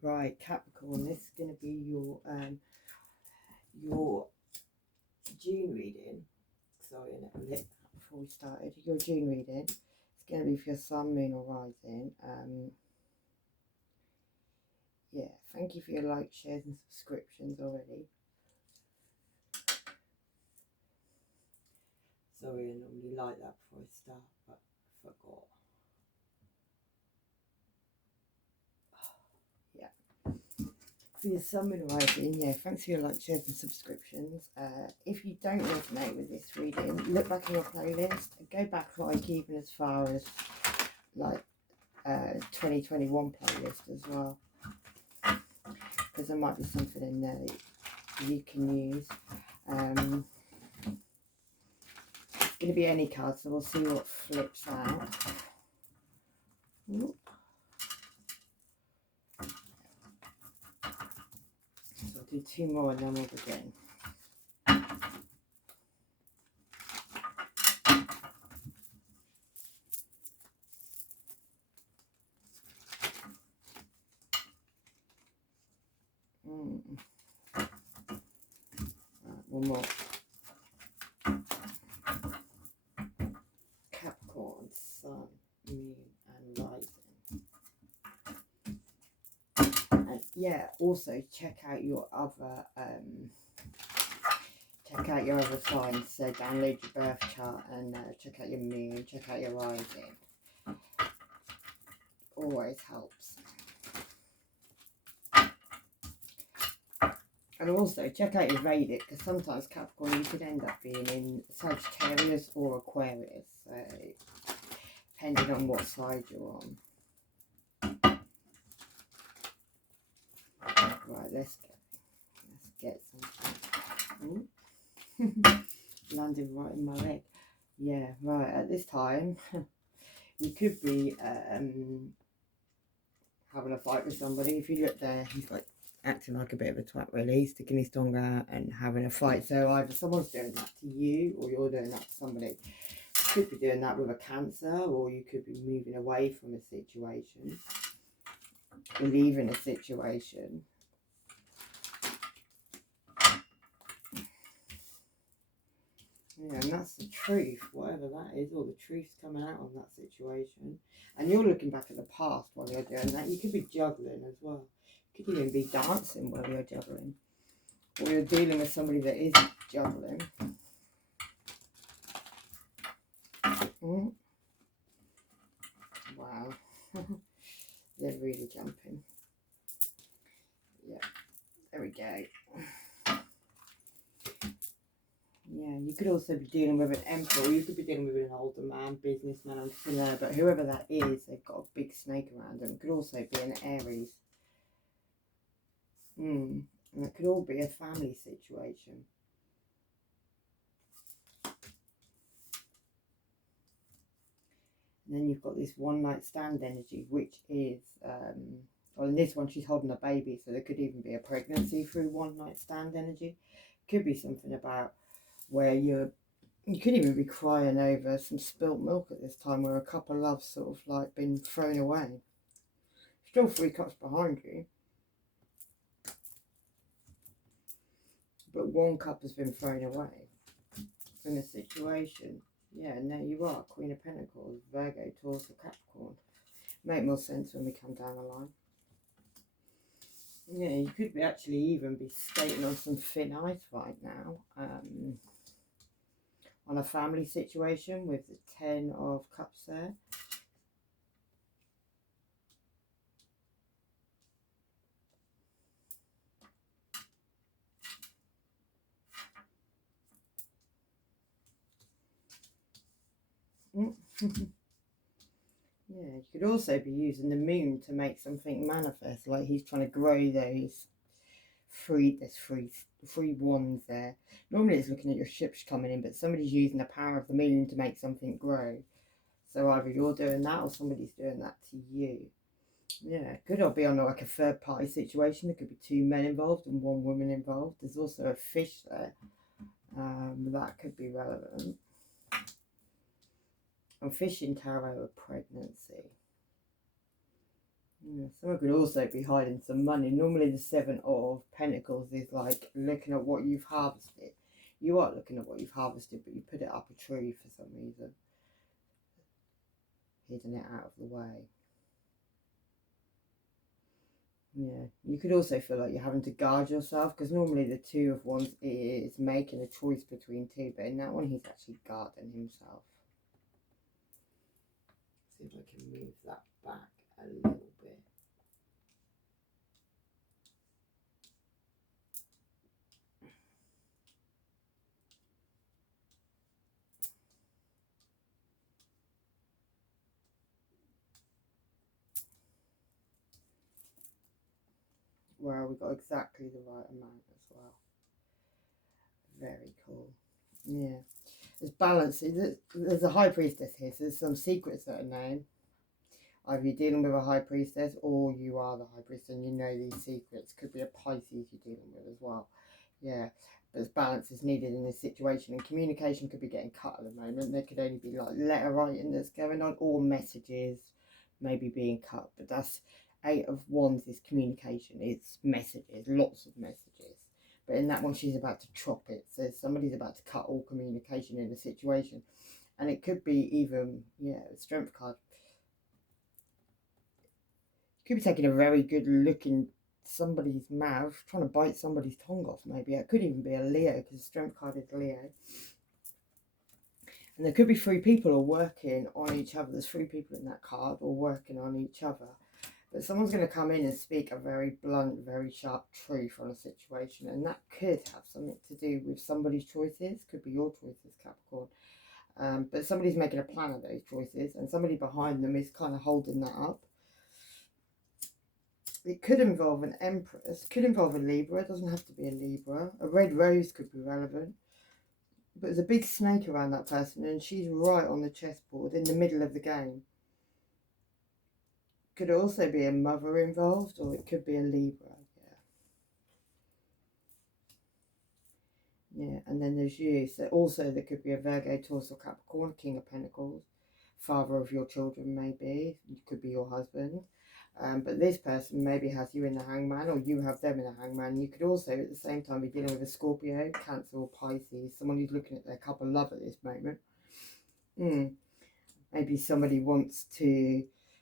Right, Capricorn, this is going to be your June reading. Sorry, I never lit that before we started. Your June reading. It's going to be for your sun, moon, or rising. Yeah, thank you for your likes, shares, and subscriptions already. Sorry, I normally like that before I start, but I forgot. For your sun, moon, rising, yeah, thanks for your likes, shares, and subscriptions. If you don't resonate with this reading, look back in your playlist, go back like even as far as like 2021 playlist as well, because there might be something in there that you can use. It's going to be any card, so we'll see what flips out. Ooh. So I'll do 2 more and then we'll begin. Right, one more. Capricorn, sun, moon, and rising. And yeah, also check out your other signs. So download your birth chart and check out your moon, check out your rising. Always helps. And also check out your Vedic, because sometimes Capricorn, you could end up being in Sagittarius or Aquarius, so depending on what side you're on. Right, let's get something. Landed right in my leg. Yeah, right, at this time you could be having a fight with somebody. If you look there, he's like acting like a bit of a twat, really, sticking his tongue out and having a fight. So either someone's doing that to you or you're doing that to somebody. You could be doing that with a Cancer, or you could be moving away from a situation, leaving a situation. Yeah, and that's the truth, whatever that is, or the truth's coming out on that situation. And you're looking back at the past while you're doing that. You could be juggling as well. You could even be dancing while you're juggling. Or you're dealing with somebody that is juggling. Wow. They're really jumping. Yeah, there we go. Yeah, you could also be dealing with an emperor, or you could be dealing with an older man, businessman, entrepreneur, but whoever that is, they've got a big snake around them. It could also be an Aries. And it could all be a family situation. And then you've got this one night stand energy, which is, well, in this one she's holding a baby, so there could even be a pregnancy through one night stand energy. Could be something about where you could even be crying over some spilt milk at this time, where a cup of love's sort of like been thrown away. Still 3 cups behind you, but 1 cup has been thrown away from a situation. Yeah, and there you are, Queen of Pentacles, Virgo, Taurus, or Capricorn. Make more sense when we come down the line. Yeah, you could be actually even be skating on some thin ice right now. On a family situation with the 10 of Cups there. Yeah, you could also be using the moon to make something manifest, like he's trying to grow those three wands there. Normally it's looking at your ships coming in, but somebody's using the power of the moon to make something grow. So either you're doing that or somebody's doing that to you. Yeah, it could all be on like a third party situation. There could be 2 men involved and 1 woman involved. There's also a fish there. That could be relevant. And fish in tarot of pregnancy. Yeah, someone could also be hiding some money. Normally the Seven of Pentacles is like looking at what you've harvested. You are looking at what you've harvested, but you put it up a tree for some reason. Hidden it out of the way. Yeah, you could also feel like you're having to guard yourself, because normally the Two of Wands is making a choice between two, but in that one he's actually guarding himself. See if I can move that back a little bit. Well, we got exactly the right amount as well. Very cool. Yeah. There's balance. There's a high priestess here, so there's some secrets that are known. Either you're dealing with a high priestess or you are the high priestess and you know these secrets. Could be a Pisces you're dealing with as well. Yeah. But balance is needed in this situation, and communication could be getting cut at the moment. There could only be like letter writing that's going on, or messages maybe being cut. But that's Eight of Wands is communication. It's messages, lots of messages. But in that one, she's about to chop it. So somebody's about to cut all communication in the situation. And it could be even, yeah, a Strength card. You could be taking a very good look in somebody's mouth, trying to bite somebody's tongue off maybe. It could even be a Leo, because the Strength card is Leo. And there could be three people all working on each other. There's three people in that card all working on each other. But someone's going to come in and speak a very blunt, very sharp truth on a situation. And that could have something to do with somebody's choices. Could be your choices, Capricorn. But somebody's making a plan of those choices. And somebody behind them is kind of holding that up. It could involve an Empress. Could involve a Libra. It doesn't have to be a Libra. A red rose could be relevant. But there's a big snake around that person. And she's right on the chessboard in the middle of the game. Could also be a mother involved, or it could be a Libra. Yeah, and then there's you. So also there could be a Virgo, Taurus, or Capricorn, King of Pentacles. Father of your children, maybe. It could be your husband. But this person maybe has you in the Hangman, or you have them in the Hangman. You could also at the same time be dealing with a Scorpio, Cancer, or Pisces. Someone who's looking at their couple love at this moment. Maybe somebody wants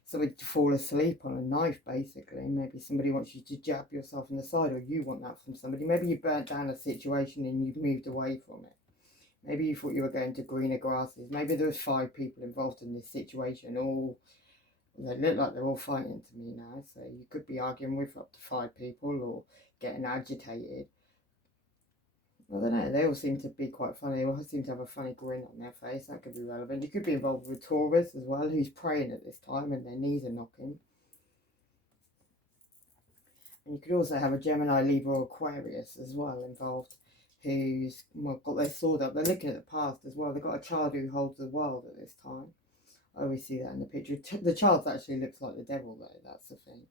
somebody to fall asleep on a knife, basically. Maybe somebody wants you to jab yourself in the side, or you want that from somebody. Maybe you burnt down a situation and you've moved away from it. Maybe you thought you were going to greener grasses. Maybe there was 5 people involved in this situation. All they look like they're all fighting to me now. So you could be arguing with up to 5 people, or getting agitated. I don't know, they all seem to be quite funny. They all seem to have a funny grin on their face. That could be relevant. You could be involved with Taurus as well, who's praying at this time and their knees are knocking. And you could also have a Gemini, Libra, or Aquarius as well involved, who's got their sword up. They're looking at the past as well. They've got a child who holds the world at this time. I always see that in the picture. The child actually looks like the devil though, that's the thing.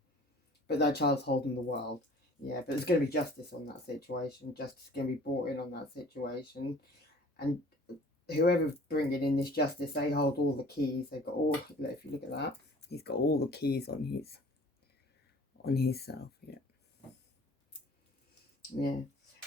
But that child's holding the world. Yeah, but there's going to be justice on that situation. Justice is going to be brought in on that situation. And whoever's bringing in this justice, they hold all the keys. They've got all, if you look at that, he's got all the keys on himself, yeah. Yeah.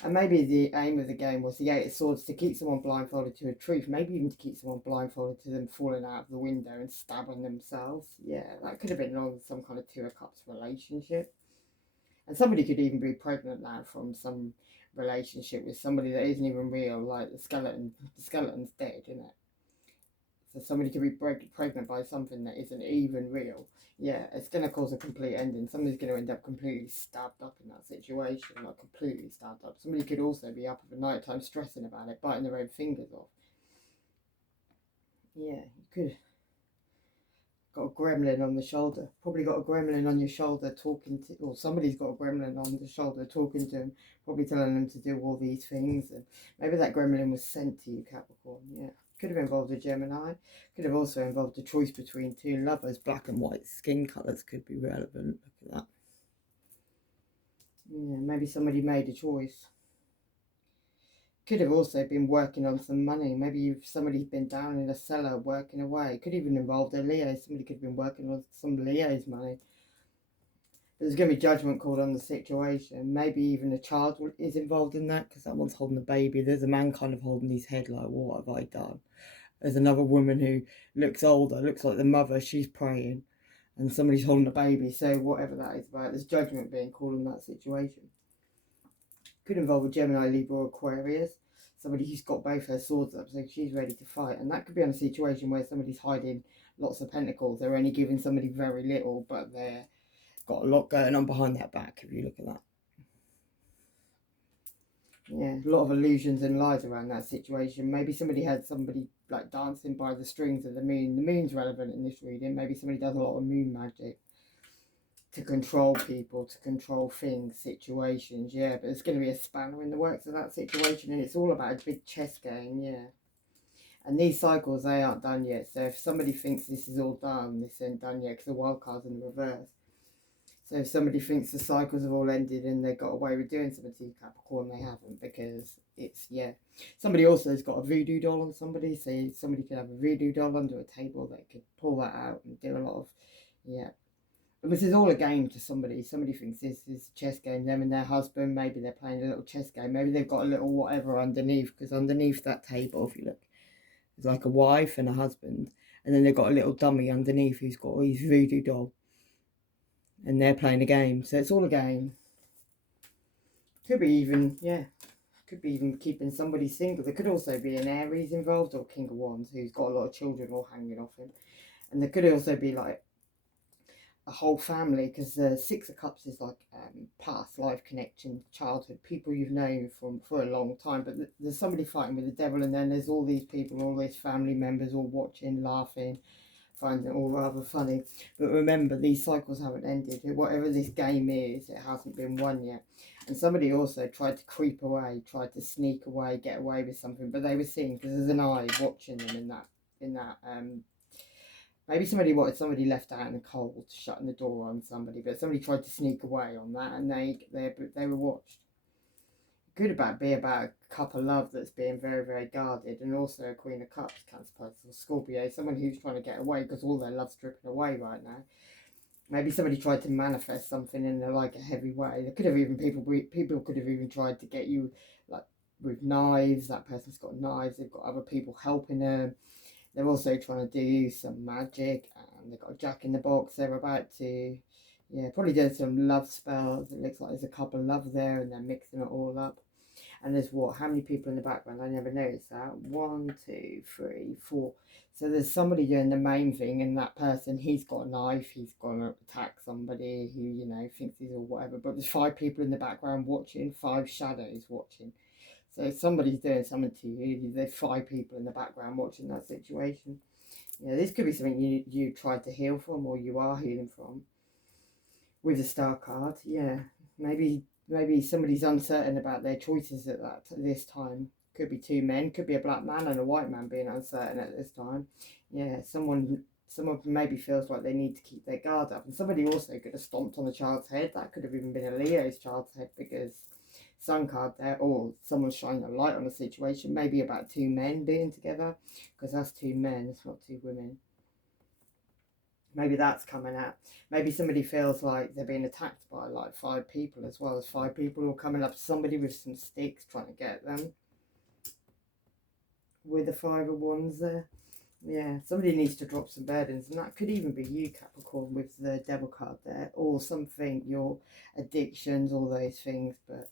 And maybe the aim of the game was the 8 of Swords, to keep someone blindfolded to a truth. Maybe even to keep someone blindfolded to them falling out of the window and stabbing themselves. Yeah, that could have been on some kind of 2 of Cups relationship. And somebody could even be pregnant now from some relationship with somebody that isn't even real, like the skeleton's dead, isn't it? So somebody could be pregnant by something that isn't even real. Yeah, it's going to cause a complete ending. Somebody's going to end up completely stabbed up in that situation, like completely stabbed up. Somebody could also be up at night time stressing about it, biting their own fingers off. Yeah, you could. Got a gremlin on the shoulder. Probably got a gremlin on your shoulder talking to, or somebody's got a gremlin on the shoulder talking to him, probably telling them to do all these things. And maybe that gremlin was sent to you, Capricorn. Yeah. Could have involved a Gemini. Could have also involved a choice between 2 lovers. Black and white skin colours could be relevant. Look at that. Yeah, maybe somebody made a choice. Could have also been working on some money. Maybe somebody's been down in a cellar working away. Could even involve a Leo. Somebody could have been working on some Leo's money. There's going to be judgment called on the situation. Maybe even a child is involved in that because someone's holding a baby. There's a man kind of holding his head like, what have I done? There's another woman who looks older, looks like the mother, she's praying. And somebody's holding a baby. So whatever that is about, there's judgment being called on that situation. Could involve a Gemini, Libra, or Aquarius. Somebody who's got both her swords up, so she's ready to fight. And that could be on a situation where somebody's hiding lots of pentacles. They're only giving somebody very little, but they're got a lot going on behind their back, if you look at that. Yeah, a lot of illusions and lies around that situation. Maybe somebody had somebody like dancing by the strings of the moon. The moon's relevant in this reading. Maybe somebody does a lot of moon magic to control people, to control things, situations. Yeah, but it's going to be a spanner in the works of that situation, and it's all about a big chess game. Yeah. And these cycles, they aren't done yet. So if somebody thinks this is all done, this ain't done yet because the wild card's in the reverse. So if somebody thinks the cycles have all ended and they got away with doing something to Capricorn, they haven't, because it's, yeah. Somebody also has got a voodoo doll on somebody. So somebody could have a voodoo doll under a table. They could pull that out and do a lot of, yeah. But this is all a game to somebody. Somebody thinks this is a chess game. Them and their husband, maybe they're playing a little chess game. Maybe they've got a little whatever underneath, because underneath that table, if you look, there's like a wife and a husband. And then they've got a little dummy underneath who's got his voodoo doll. And they're playing a game. So it's all a game. Could be even, yeah, could be even keeping somebody single. There could also be an Aries involved, or King of Wands, who's got a lot of children all hanging off him. And there could also be like a whole family, because the Six of Cups is like past life connection, childhood, people you've known from for a long time. But there's somebody fighting with the devil, and then there's all these people, all these family members all watching, laughing, find it all rather funny. But remember, these cycles haven't ended. Whatever this game is, it hasn't been won yet. And somebody also tried to creep away, tried to sneak away, get away with something, but they were seen, because there's an eye watching them in that maybe somebody wanted somebody left out in the cold, shutting the door on somebody, but somebody tried to sneak away on that, and they were watched. Could be about a couple love that's being very, very guarded, and also a Queen of Cups, Cancer, Pisces, Scorpio, someone who's trying to get away because all their love's dripping away right now. Maybe somebody tried to manifest something in like a heavy way. There could have even people could have even tried to get you like with knives. That person's got knives. They've got other people helping them. They're also trying to do some magic, and they've got a jack in the box. They're about to, yeah, probably doing some love spells. It looks like there's a couple of love there, and they're mixing it all up. And there's what? How many people in the background? I never noticed that. 1, 2, 3, 4. So there's somebody doing the main thing, and that person, he's got a knife. He's going to attack somebody who, you know, thinks he's or whatever. But there's 5 people in the background watching, 5 shadows watching. So if somebody's doing something to you, there's 5 people in the background watching that situation. Yeah, this could be something you tried to heal from, or you are healing from. With the Star card, yeah. Maybe somebody's uncertain about their choices at this time. Could be 2 men, could be a black man and a white man being uncertain at this time. Yeah, someone maybe feels like they need to keep their guard up. And somebody also could have stomped on a child's head. That could have even been a Leo's child's head, because Sun card there, or someone's shining a light on a situation, maybe about 2 men being together, because that's 2 men, it's not 2 women. Maybe that's coming out. Maybe somebody feels like they're being attacked by like 5 people as well. As 5 people who are coming up to somebody with some sticks trying to get them. With the 5 of Wands there. Yeah, somebody needs to drop some burdens. And that could even be you, Capricorn, with the Devil card there. Or something, your addictions, all those things. But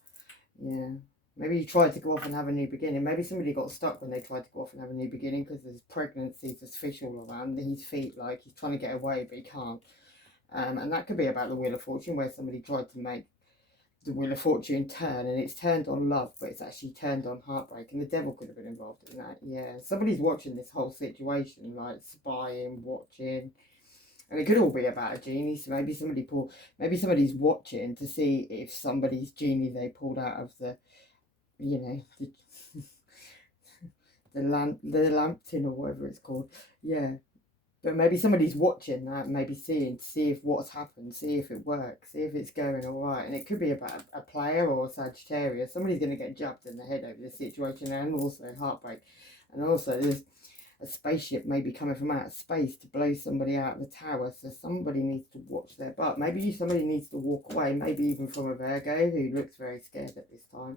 yeah, maybe you tried to go off and have a new beginning. Maybe somebody got stuck when they tried to go off and have a new beginning, because there's pregnancy, there's fish all around his feet, like he's trying to get away but he can't. And that could be about the Wheel of Fortune, where somebody tried to make the Wheel of Fortune turn, and it's turned on love, but it's actually turned on heartbreak, and the devil could have been involved in that. Yeah, somebody's watching this whole situation, like spying, watching. And it could all be about a genie. So maybe somebody's watching to see if somebody's genie they pulled out of the, you know, the lamp tin or whatever it's called. Yeah. But maybe somebody's watching that, maybe see if what's happened, see if it works, see if it's going all right. And it could be about a player or a Sagittarius. Somebody's going to get jabbed in the head over this situation, and also heartbreak. And also there's a spaceship may be coming from outer space to blow somebody out of the tower. So somebody needs to watch their butt. Maybe somebody needs to walk away, maybe even from a Virgo who looks very scared at this time.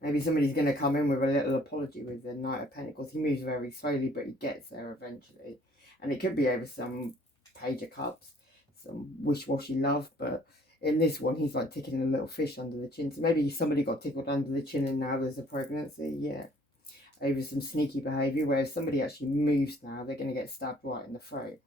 Maybe somebody's going to come in with a little apology with the Knight of Pentacles. He moves very slowly, but he gets there eventually. And it could be over some Page of Cups, some wish-washy love, but in this one, he's like tickling a little fish under the chin. So maybe somebody got tickled under the chin and now there's a pregnancy, yeah. Over some sneaky behaviour, where if somebody actually moves now, they're going to get stabbed right in the throat.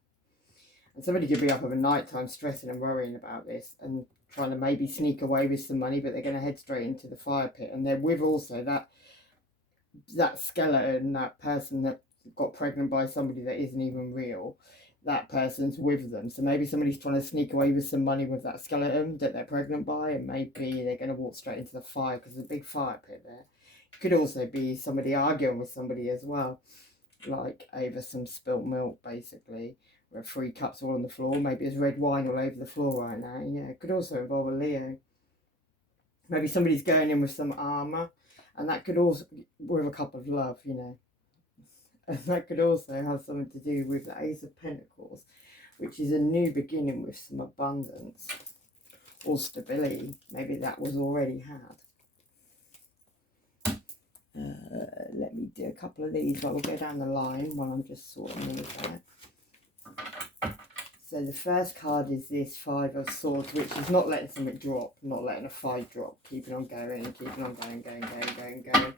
And somebody could be up over night time stressing and worrying about this and trying to maybe sneak away with some money, but they're going to head straight into the fire pit. And they're with also that skeleton, that person that got pregnant by somebody that isn't even real. That person's with them. So maybe somebody's trying to sneak away with some money with that skeleton that they're pregnant by, and maybe they're going to walk straight into the fire because there's a big fire pit there. It could also be somebody arguing with somebody as well, like over some spilt milk, basically, where 3 cups all on the floor. Maybe there's red wine all over the floor right now. Yeah, it could also involve a Leo. Maybe somebody's going in with some armour, and that could also, with a cup of love, you know. And that could also have something to do with the Ace of Pentacles, which is a new beginning with some abundance or stability. Maybe that was already had. Let me do a couple of these while we'll go down the line while I'm just sorting these out. So the first card is this 5 of Swords, which is not letting something drop, not letting a fight drop, keeping on going, keeping on going, going.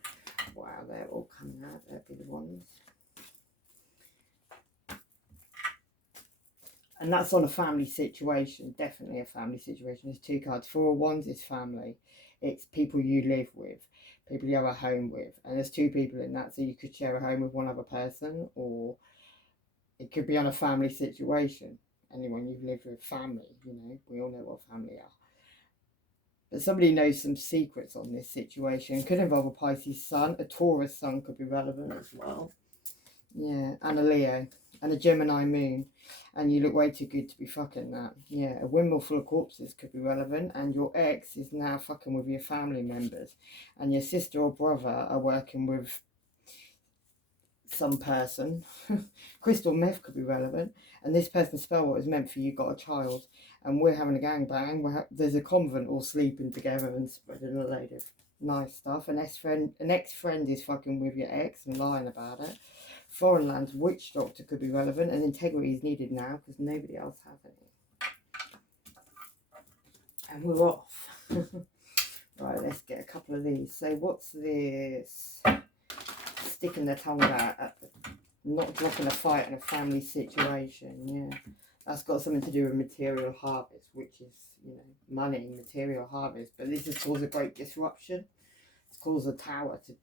Wow, they're all coming out. They're big ones. And that's on a family situation, definitely a family situation. There's 2 cards. 4 of Wands is family. It's people you live with, people you have a home with. And there's 2 people in that, so you could share a home with one other person, or it could be on a family situation. Anyone you've lived with, family, you know, we all know what family are. But somebody knows some secrets on this situation. Could involve a Pisces sun, a Taurus sun could be relevant as well. Yeah, and a Leo, and a Gemini moon. And you look way too good to be fucking that. Yeah, a windmill full of corpses could be relevant. And your ex is now fucking with your family members. And your sister or brother are working with some person. Crystal meth could be relevant. And this person spelled what was meant for you, got a child. And we're having a gangbang. There's a convent all sleeping together and spreading a load of nice stuff. An ex-friend is fucking with your ex and lying about it. Foreign lands, witch doctor could be relevant, and integrity is needed now because nobody else has any. And we're off. Right, let's get a couple of these. So what's this? Sticking their tongue out, not dropping a fight in a family situation. Yeah, that's got something to do with material harvest, which is, you know, money, material harvest. But this has caused a great disruption. It's caused a tower to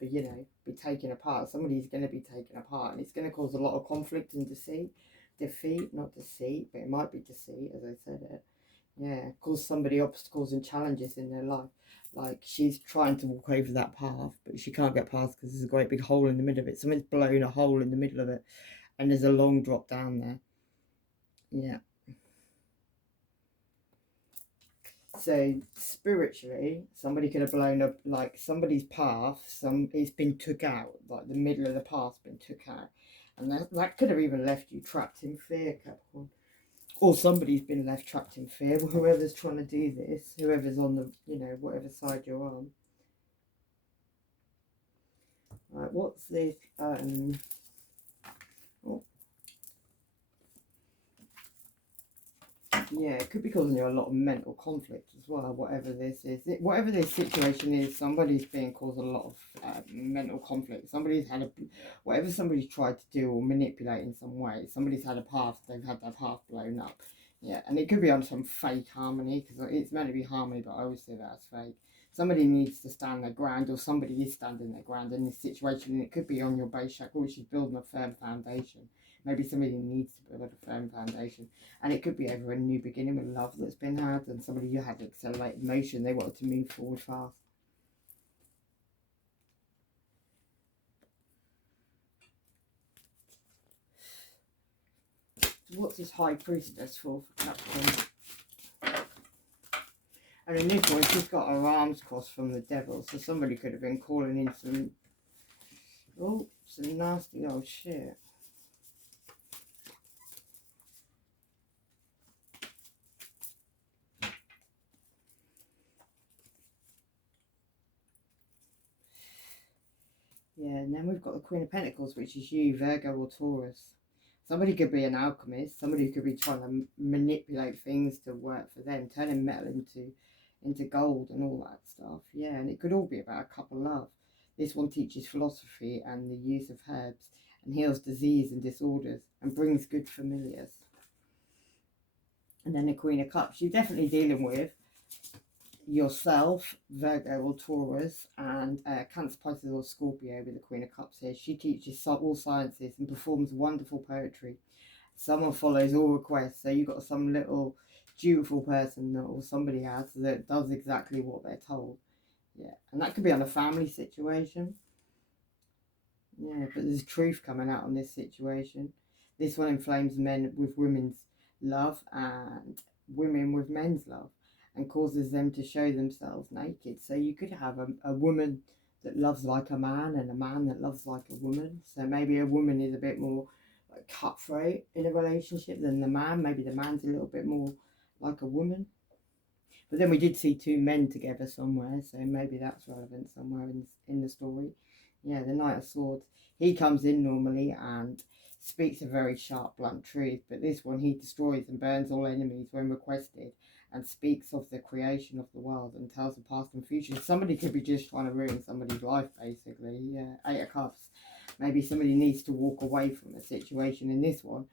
be, you know, be taken apart. Somebody's going to be taken apart, and it's going to cause a lot of conflict and defeat, not deceit, but it might be deceit, as I said it. Yeah, cause somebody obstacles and challenges in their life. Like she's trying to walk over that path, but she can't get past because there's a great big hole in the middle of it. Someone's blown a hole in the middle of it, and there's a long drop down there. Yeah. So spiritually, somebody could have blown up, like somebody's path, it's been took out, like the middle of the path's been took out. And that could have even left you trapped in fear, Capricorn. Or somebody's been left trapped in fear, whoever's trying to do this, whoever's on the, you know, whatever side you're on. Right, what's this? Oh. Yeah, it could be causing you a lot of mental conflict as well, whatever this is. Whatever this situation is, somebody's being caused a lot of mental conflict. Somebody's had whatever somebody's tried to do or manipulate in some way, somebody's had a path, they've had their path blown up. Yeah, and it could be on some fake harmony, because it's meant to be harmony, but I always say that's fake. Somebody needs to stand their ground, or somebody is standing their ground in this situation, and it could be on your base chakra, which is building a firm foundation. Maybe somebody needs to build a firm foundation. And it could be over a new beginning with love that's been had, and somebody you had accelerated motion, they wanted to move forward fast. What's this High Priestess for Capricorn? And in this one, she's got her arms crossed from the devil, so somebody could have been calling in some, Oh, some nasty old shit. Yeah, and then we've got the Queen of Pentacles, which is you, Virgo or Taurus. Somebody could be an alchemist. Somebody could be trying to manipulate things to work for them, turning metal into gold and all that stuff. Yeah, and it could all be about a couple love. This one teaches philosophy and the use of herbs and heals disease and disorders and brings good familiars. And then the Queen of Cups. You're definitely dealing with yourself, Virgo or Taurus, and Cancer, Pisces or Scorpio with the Queen of Cups here. She teaches all sciences and performs wonderful poetry. Someone follows all requests, so you've got some little dutiful person that, or somebody has that does exactly what they're told. Yeah, and that could be on a family situation. Yeah, but there's truth coming out on this situation. This one inflames men with women's love and women with men's love, and causes them to show themselves naked. So you could have a woman that loves like a man and a man that loves like a woman. So maybe a woman is a bit more like cutthroat in a relationship than the man. Maybe the man's a little bit more like a woman. But then we did see two men together somewhere, so maybe that's relevant somewhere in the story. Yeah, the Knight of Swords. He comes in normally and speaks a very sharp, blunt truth, but this one he destroys and burns all enemies when requested, and speaks of the creation of the world and tells the past and future. Somebody could be just trying to ruin somebody's life, basically. Yeah, 8 of Cups. Maybe somebody needs to walk away from a situation. In this one,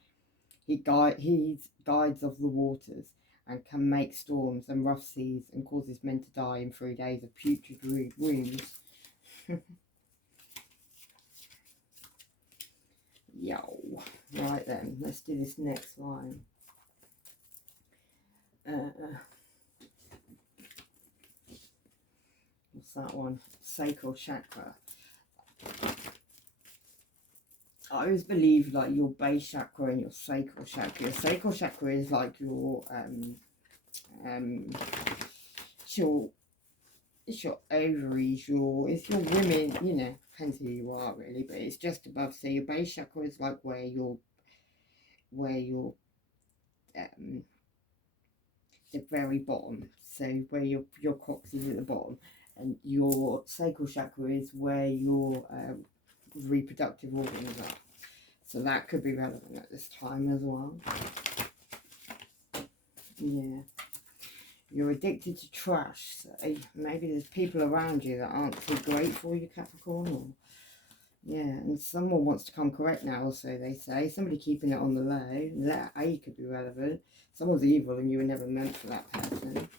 he's guides of the waters and can make storms and rough seas and causes men to die in 3 days of putrid wounds. Yo. Right then, let's do this next line. What's that one? Sacral Chakra. I always believe like your base chakra and your sacral chakra. Your sacral chakra is like your it's your ovaries, it's your women, you know, depends who you are really, but it's just above. So your base chakra is like where your the very bottom, so where your cox is at the bottom, and your sacral chakra is where your reproductive organs are. So that could be relevant at this time as well. Yeah. You're addicted to trash. So maybe there's people around you that aren't too great for you, Capricorn. Or, yeah, and someone wants to come correct now, so they say. Somebody keeping it on the low. Letter A could be relevant. Someone's evil and you were never meant for that person.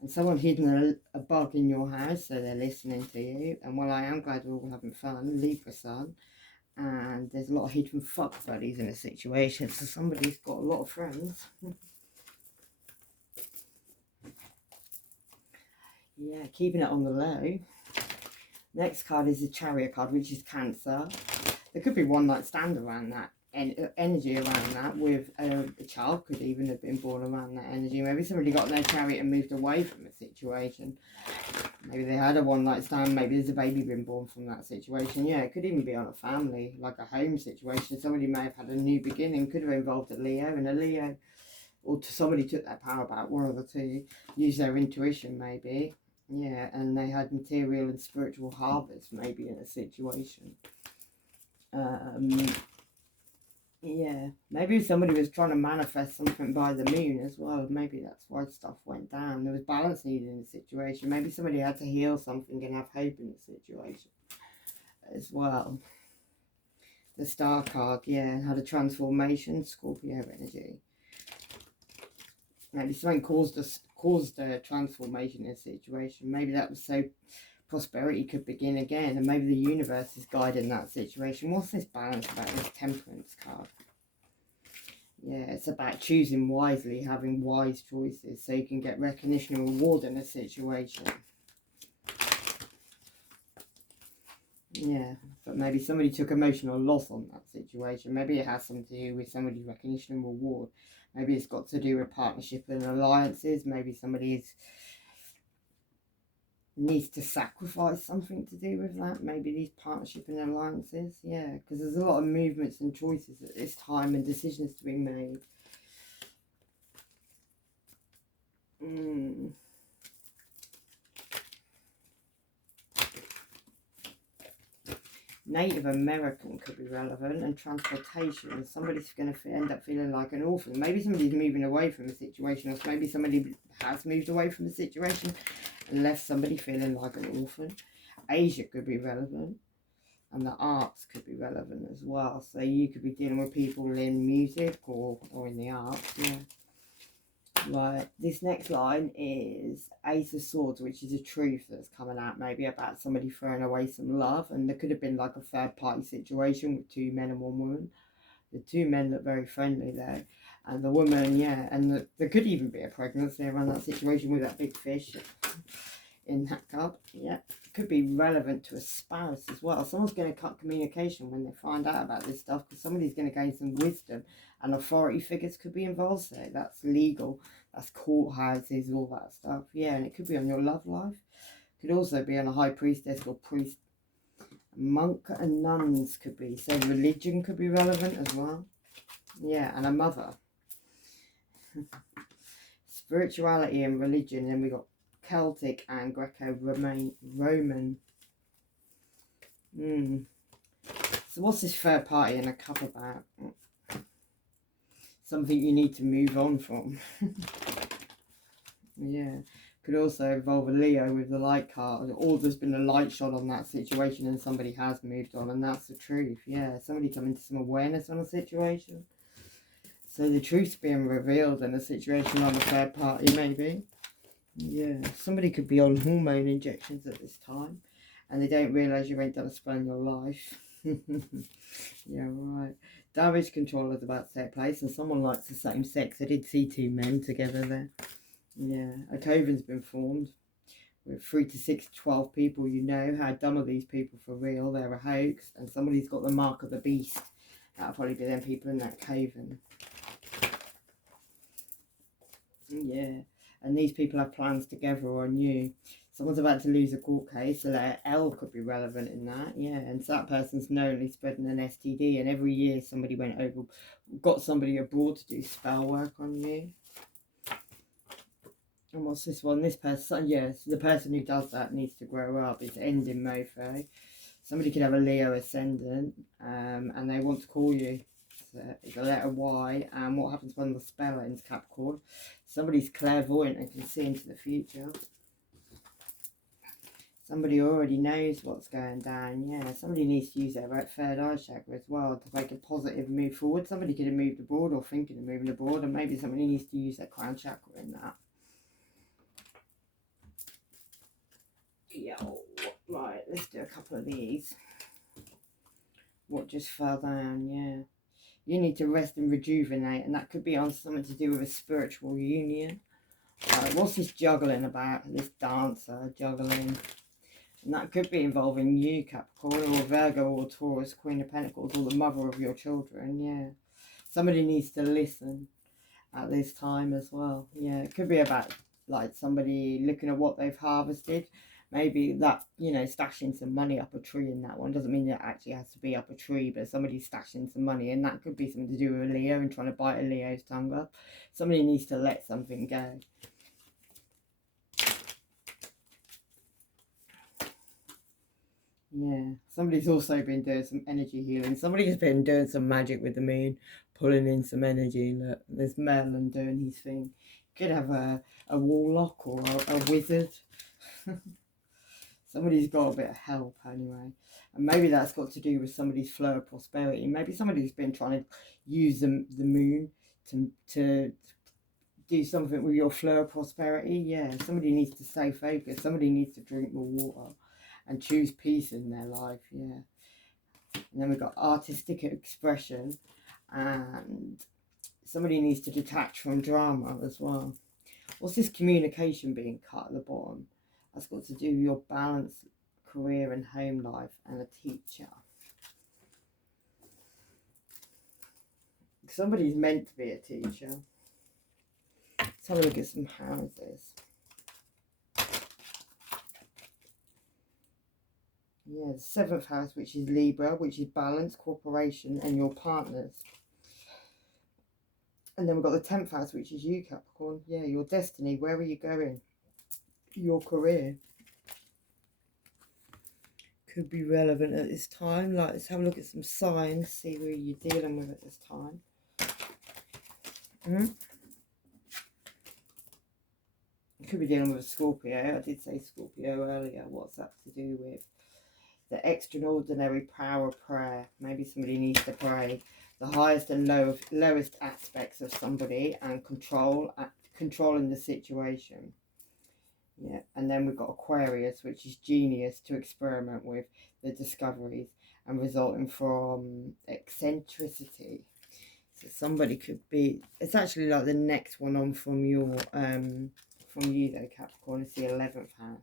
And someone hidden a bug in your house, so they're listening to you. And while I am glad we're all having fun, Libra sun. And there's a lot of hidden fuck buddies in a situation, so somebody's got a lot of friends. Yeah, keeping it on the low. Next card is the Chariot card, which is Cancer. There could be one night stand around that, energy around that, with a child could even have been born around that energy. Maybe somebody got in their chariot and moved away from a situation. Maybe they had a one night stand, maybe there's a baby been born from that situation. Yeah, it could even be on a family, like a home situation. Somebody may have had a new beginning, could have involved a Leo, and a Leo, or somebody took that power back, one of the two, used their intuition maybe. Yeah, and they had material and spiritual harvest maybe in a situation. Yeah, maybe somebody was trying to manifest something by the moon as well. Maybe that's why stuff went down. There was balance needed in the situation. Maybe somebody had to heal something and have hope in the situation as well. The Star card, yeah, had a transformation, Scorpio energy. Maybe something caused a transformation in a situation. Maybe that was so prosperity could begin again, and maybe the universe is guiding that situation. What's this balance about, this Temperance card? Yeah, it's about choosing wisely, having wise choices so you can get recognition and reward in a situation. Yeah, but maybe somebody took emotional loss on that situation. Maybe it has something to do with somebody's recognition and reward. Maybe it's got to do with partnership and alliances. Maybe somebody's needs to sacrifice something to do with that. Maybe these partnership and alliances. Yeah, because there's a lot of movements and choices at this time and decisions to be made. Native American could be relevant, and transportation. Somebody's going to end up feeling like an orphan. Maybe somebody's moving away from a situation, or maybe somebody has moved away from the situation and left somebody feeling like an orphan. Asia could be relevant, and the arts could be relevant as well. So you could be dealing with people in music or in the arts, yeah. Right, this next line is Ace of Swords, which is a truth that's coming out maybe about somebody throwing away some love, and there could have been like a third party situation with 2 men and 1 woman. The 2 men look very friendly there, and the woman, yeah, and there could even be a pregnancy around that situation with that big fish in that cup. Yeah, it could be relevant to a spouse as well. Someone's going to cut communication when they find out about this stuff, because somebody's going to gain some wisdom, and authority figures could be involved. So that's legal, that's courthouses, all that stuff. Yeah, and it could be on your love life. Could also be on a high priestess or priest. Monk and nuns could be. So religion could be relevant as well. Yeah, and a mother. Spirituality and religion. And then we got Celtic and Greco-Roman. So what's this third party in a cup about? Something you need to move on from. Yeah. Could also involve a Leo with the light card, or there's been a light shot on that situation and somebody has moved on, and that's the truth. Yeah, somebody coming to some awareness on a situation. So the truth's being revealed in a situation on the third party, maybe. Yeah, somebody could be on hormone injections at this time, and they don't realise you ain't done a spell in your life. Yeah, right. Damage control is about to take place, and someone likes the same sex. I did see 2 men together there. Yeah, a coven's been formed with 3 to 6 to 12 people. You know, how dumb are these people for real? They're a hoax, and somebody's got the mark of the beast. That'll probably be them people in that coven. Yeah, and these people have plans together on you. Someone's about to lose a court case, so letter L could be relevant in that. Yeah, and so that person's knowingly spreading an STD, and every year somebody got somebody abroad to do spell work on you. And what's this one? This person, yes, the person who does that needs to grow up. It's ending mofo. Somebody could have a Leo ascendant, and they want to call you. So it's a letter Y, and what happens when the spell ends, Capricorn? Somebody's clairvoyant and can see into the future. Somebody already knows what's going down. Yeah, somebody needs to use their third eye chakra as well to make a positive move forward. Somebody could have moved abroad or thinking of moving abroad, and maybe somebody needs to use their crown chakra in that. Yo, right, let's do a couple of these. What just fell down? Yeah, you need to rest and rejuvenate, and that could be on something to do with a spiritual union. Right, what's this juggling about? This dancer juggling, and that could be involving you, Capricorn, or Virgo, or Taurus, Queen of Pentacles, or the mother of your children. Yeah, somebody needs to listen at this time as well. Yeah, it could be about like somebody looking at what they've harvested. Maybe that, you know, stashing some money up a tree in that one. Doesn't mean it actually has to be up a tree, but somebody's stashing some money, and that could be something to do with a Leo and trying to bite a Leo's tongue up. Somebody needs to let something go. Yeah, somebody's also been doing some energy healing. Somebody's been doing some magic with the moon, pulling in some energy. Look, there's Merlin doing his thing. Could have a warlock or a wizard. Somebody's got a bit of help anyway. And maybe that's got to do with somebody's flow of prosperity. Maybe somebody's been trying to use the moon to do something with your flow of prosperity. Yeah, somebody needs to stay focused. Somebody needs to drink more water and choose peace in their life. Yeah. And then we've got artistic expression, and somebody needs to detach from drama as well. What's this communication being cut at the bottom? That's got to do with your balance, career and home life, and a teacher. Somebody's meant to be a teacher. Let's have a look at some houses. Yeah, the 7th house, which is Libra, which is balance, cooperation, and your partners. And then we've got the 10th house, which is you, Capricorn. Yeah, your destiny. Where are you going? Your career. Could be relevant at this time. Like, let's have a look at some signs, see who you're dealing with at this time. You could be dealing with a Scorpio. I did say Scorpio earlier. What's that to do with? The extraordinary power of prayer. Maybe somebody needs to pray. The highest and lowest aspects of somebody and controlling the situation. Yeah, and then we've got Aquarius, which is genius to experiment with the discoveries and resulting from eccentricity. So somebody could be, it's actually like the next one on from your from you though, Capricorn. It's the 11th house.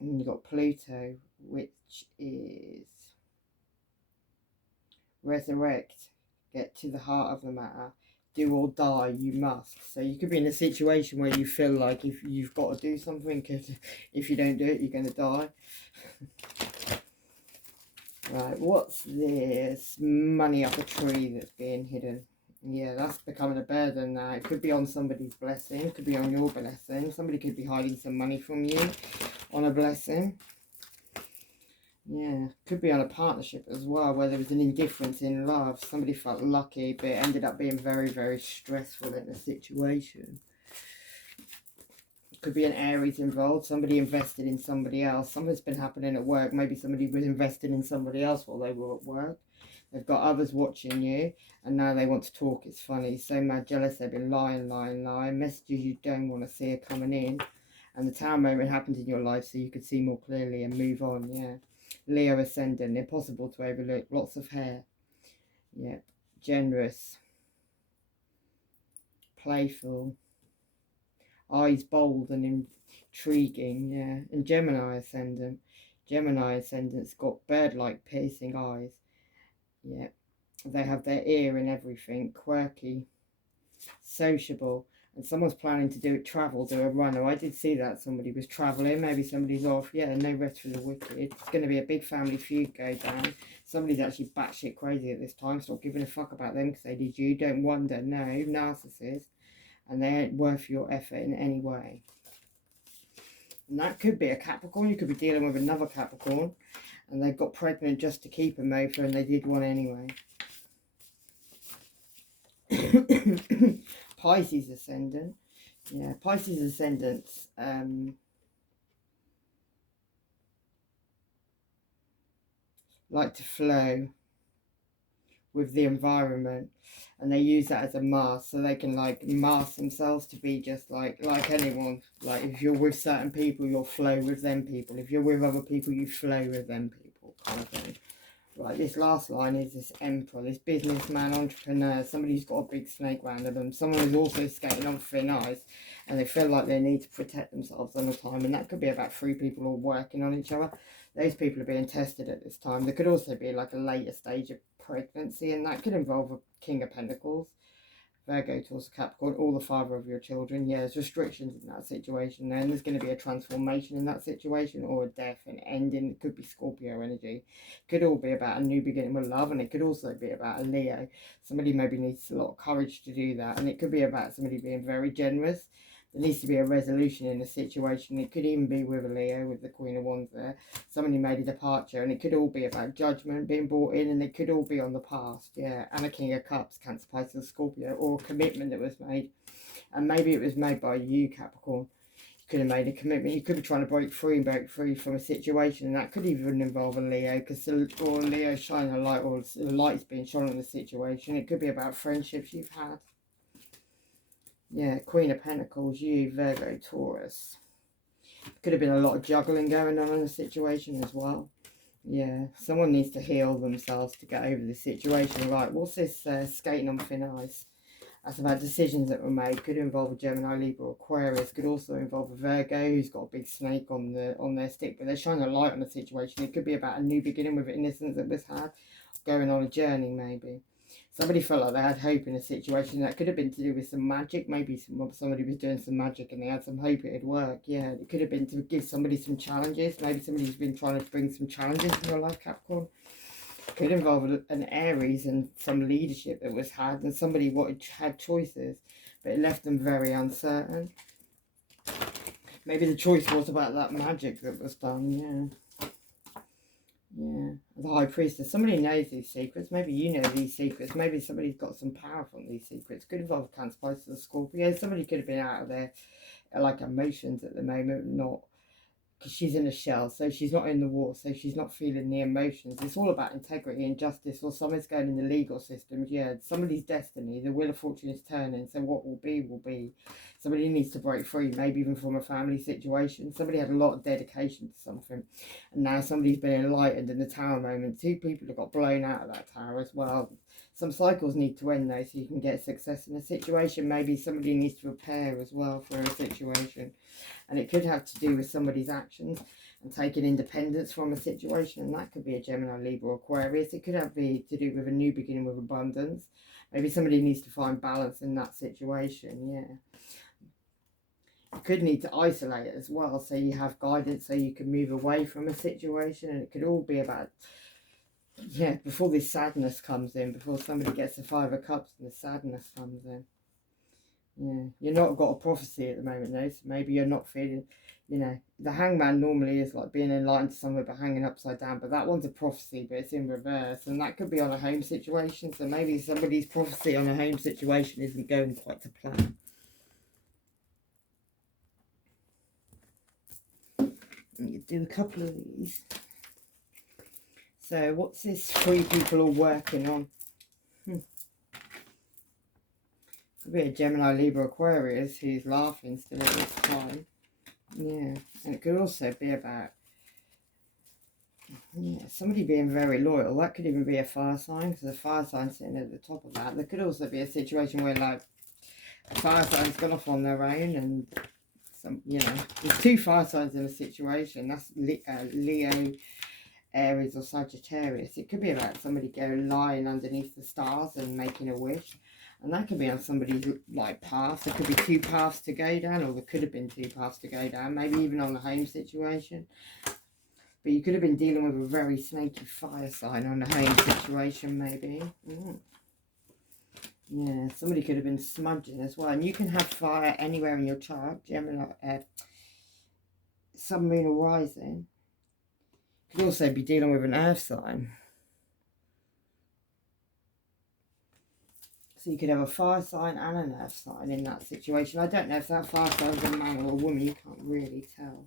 And you've got Pluto, which is resurrect, get to the heart of the matter, do or die, you must. So you could be in a situation where you feel like if you've got to do something, because if you don't do it, you're going to die. Right, what's this? Money up a tree that's being hidden. Yeah, that's becoming a burden now. It could be on somebody's blessing, it could be on your blessing. Somebody could be hiding some money from you on a blessing. Yeah, could be on a partnership as well, where there was an indifference in love. Somebody felt lucky, but it ended up being very, very stressful in the situation. Could be an Aries involved. Somebody invested in somebody else. Something's been happening at work. Maybe somebody was invested in somebody else while they were at work. They've got others watching you, and now they want to talk. It's funny. So mad jealous. They've been lying. Messages you don't want to see are coming in. And the tower moment happened in your life so you could see more clearly and move on. Yeah. Leo ascendant. Impossible to overlook. Lots of hair. Yeah. Generous. Playful. Eyes bold and intriguing, yeah. And Gemini ascendant. Gemini ascendant's got bird-like piercing eyes. Yeah. They have their ear in everything. Quirky. Sociable. And someone's planning to do a run. Oh, I did see that. Somebody was travelling. Maybe somebody's off. Yeah, no rest for the wicked. It's going to be a big family feud go down. Somebody's actually batshit crazy at this time. Stop giving a fuck about them because they did you. Don't wonder. No, narcissist. And they ain't worth your effort in any way. And that could be a Capricorn. You could be dealing with another Capricorn. And they got pregnant just to keep a motor, and they did one anyway. Pisces ascendant. Yeah, Pisces ascendants. Like to flow with the environment, and they use that as a mask, so they can like mask themselves to be just like anyone. Like if you're with certain people, you'll flow with them people. If you're with other people, you flow with them people, kind of thing. Right, this last line is this emperor, this businessman, entrepreneur, somebody who's got a big snake round them, someone who's also skating on thin ice, and they feel like they need to protect themselves all the time, and that could be about 3 people all working on each other. Those people are being tested at this time. There could also be like a later stage of pregnancy, and that could involve a King of Pentacles, Virgo, Taurus, Capricorn, all the father of your children. Yeah, there's restrictions in that situation. Then there's going to be a transformation in that situation, or a death, an ending. It could be Scorpio energy. It could all be about a new beginning with love, and it could also be about a Leo. Somebody maybe needs a lot of courage to do that, and it could be about somebody being very generous. There needs to be a resolution in the situation. It could even be with a Leo, with the Queen of Wands there. Somebody made a departure, and it could all be about judgment being brought in, and it could all be on the past. Yeah, and a King of Cups, Cancer, Pisces, Scorpio, or a commitment that was made. And maybe it was made by you, Capricorn. You could have made a commitment. You could be trying to break free from a situation, and that could even involve a Leo, because or Leo shining a light, or the light's being shone on the situation. It could be about friendships you've had. Yeah, Queen of Pentacles, you, Virgo, Taurus. Could have been a lot of juggling going on in the situation as well. Yeah, someone needs to heal themselves to get over the situation. Right, what's this skating on thin ice? That's about decisions that were made. Could involve a Gemini, Libra, Aquarius. Could also involve a Virgo who's got a big snake on their stick. But they're shining a light on the situation. It could be about a new beginning with innocence that was had. Going on a journey maybe. Somebody felt like they had hope in a situation. That could have been to do with some magic. Maybe somebody was doing some magic and they had some hope it'd work. Yeah, it could have been to give somebody some challenges. Maybe somebody's been trying to bring some challenges in your life, Capricorn. Could involve an Aries and some leadership that was had, and somebody had choices, but it left them very uncertain. Maybe the choice was about that magic that was done. Yeah, the High Priestess. Somebody knows these secrets. Maybe you know these secrets. Maybe somebody's got some power from these secrets. Could involve Cancer, Pisces, Scorpio. Somebody could have been out of their like emotions at the moment, not because she's in a shell, so she's not in the war, so she's not feeling the emotions. It's all about integrity and justice, or someone's going in the legal systems. Yeah, somebody's destiny, the wheel of fortune is turning, so what will be will be. Somebody needs to break free, maybe even from a family situation. Somebody had a lot of dedication to something, and now somebody's been enlightened in the tower moment. 2 people have got blown out of that tower as well. Some cycles need to end though, so you can get success in a situation. Maybe somebody needs to prepare as well for a situation. And it could have to do with somebody's actions and taking independence from a situation. And that could be a Gemini, Libra, Aquarius. It could have to do with a new beginning with abundance. Maybe somebody needs to find balance in that situation, yeah. You could need to isolate it as well, so you have guidance, so you can move away from a situation. And it could all be about, yeah, before this sadness comes in, before somebody gets the 5 of Cups and the sadness comes in. Yeah, you're not got a prophecy at the moment though, so maybe you're not feeling, you know, the Hangman normally is like being enlightened to somewhere but hanging upside down, but that one's a prophecy but it's in reverse, and that could be on a home situation, so maybe somebody's prophecy on a home situation isn't going quite to plan. Let me do a couple of these. So what's this 3 people all working on? Could be a Gemini, Libra, Aquarius who's laughing still at this time. Yeah, and it could also be about, yeah, somebody being very loyal. That could even be a fire sign, because the fire sign's sitting at the top of that. There could also be a situation where, like, a fire sign's gone off on their own, and some, you know, there's 2 fire signs in a situation. That's Leo, Aries, or Sagittarius. It could be about somebody going lying underneath the stars and making a wish. And that could be on somebody's, like, path. There could be 2 paths to go down, or there could have been 2 paths to go down. Maybe even on a home situation. But you could have been dealing with a very snaky fire sign on a home situation, maybe. Yeah, somebody could have been smudging as well. And you can have fire anywhere in your chart. Gemini, Sun, Moon, or Rising. You could also be dealing with an earth sign. So you could have a fire sign and an earth sign in that situation. I don't know if that fire sign is a man or a woman. You can't really tell.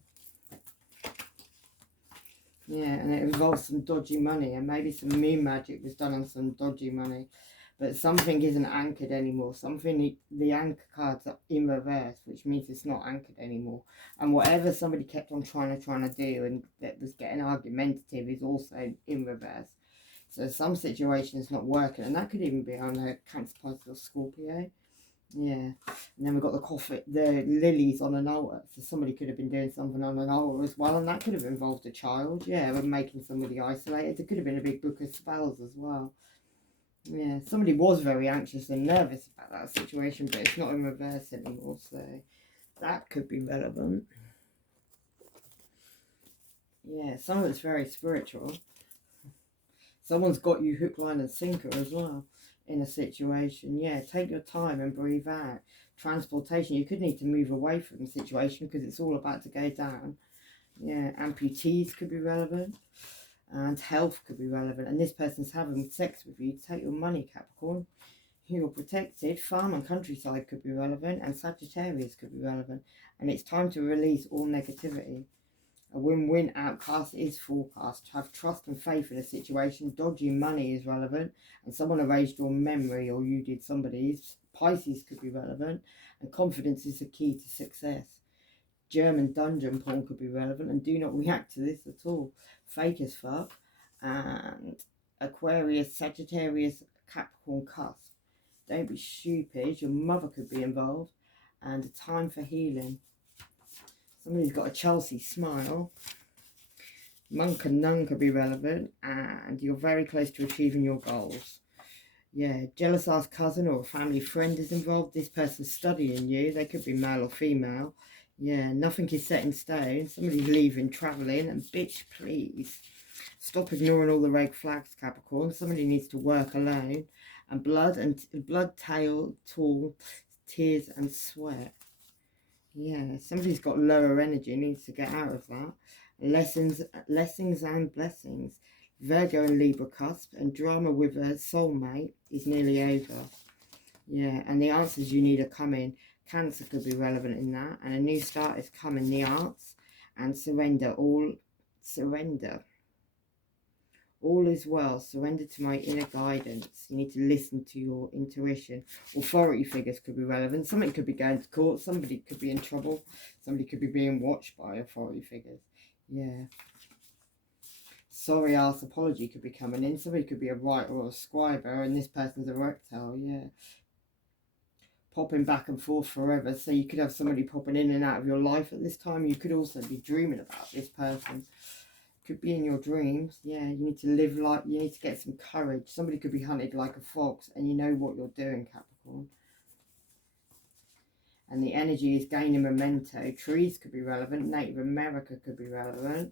Yeah, and it involves some dodgy money. And maybe some moon magic was done on some dodgy money. But something isn't anchored anymore. Something, the anchor cards are in reverse, which means it's not anchored anymore. And whatever somebody kept on trying to do and that was getting argumentative is also in reverse. So some situation is not working, and that could even be on a Cancer, Pisces, or Scorpio. Yeah, and then we've got the coffee, the lilies on an altar. So somebody could have been doing something on an altar as well, and that could have involved a child. Yeah, we're making somebody isolated. It could have been a big book of spells as well. Yeah, somebody was very anxious and nervous about that situation, but it's not in reverse anymore, so that could be relevant. Yeah, some of it's very spiritual. Someone's got you hook, line and sinker as well in a situation. Yeah, take your time and breathe out. Transportation, you could need to move away from the situation because it's all about to go down. Yeah, amputees could be relevant. And health could be relevant. And this person's having sex with you to take your money, Capricorn. You're protected. Farm and countryside could be relevant. And Sagittarius could be relevant. And it's time to release all negativity. A win-win outcast is forecast. Have trust and faith in a situation. Dodgy money is relevant. And someone erased your memory, or you did somebody's. Pisces could be relevant. And confidence is the key to success. German dungeon porn could be relevant. And do not react to this at all. Fake as fuck. And Aquarius, Sagittarius, Capricorn cusp. Don't be stupid. Your mother could be involved. And a time for healing. Somebody's got a Chelsea smile. Monk and nun could be relevant. And you're very close to achieving your goals. Yeah, jealous ass cousin or a family friend is involved. This person's studying you. They could be male or female. Yeah, nothing is set in stone. Somebody's leaving, travelling, and bitch, please. Stop ignoring all the red flags, Capricorn. Somebody needs to work alone. And blood, tail, tall, tears and sweat. Yeah, somebody's got lower energy, needs to get out of that. Lessons and blessings. Virgo and Libra cusp, and drama with a soulmate is nearly over. Yeah, and the answers you need are coming. Cancer could be relevant in that, and a new start is coming. The arts and surrender. Surrender. All is well. Surrender to my inner guidance. You need to listen to your intuition. Authority figures could be relevant. Somebody could be going to court. Somebody could be in trouble. Somebody could be being watched by authority figures. Yeah. Sorry ass apology could be coming in. Somebody could be a writer or a scriber, and this person's a reptile. Yeah. Popping back and forth forever. So you could have somebody popping in and out of your life at this time. You could also be dreaming about this person. Could be in your dreams. Yeah, you need to live like, you need to get some courage. Somebody could be hunted like a fox, and you know what you're doing, Capricorn. And the energy is gaining memento. Trees could be relevant. Native America could be relevant.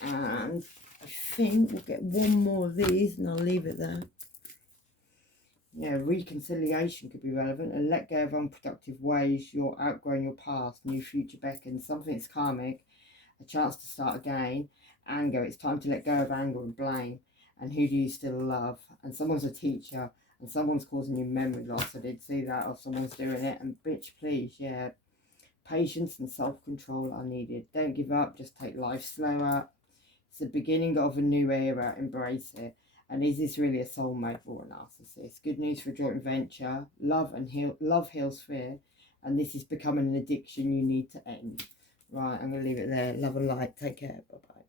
And I think we'll get one more of these and I'll leave it there. Yeah, reconciliation could be relevant. And let go of unproductive ways. You're outgrowing your past. New future beckons. Something's karmic. A chance to start again. Anger. It's time to let go of anger and blame. And who do you still love? And someone's a teacher. And someone's causing you memory loss. I did see that. Or someone's doing it. And bitch, please, yeah. Patience and self-control are needed. Don't give up. Just take life slower. It's the beginning of a new era. Embrace it. And is this really a soulmate or a narcissist? Good news for joint venture. Love heals fear. And this is becoming an addiction you need to end. Right, I'm going to leave it there. Love and light. Take care. Bye-bye.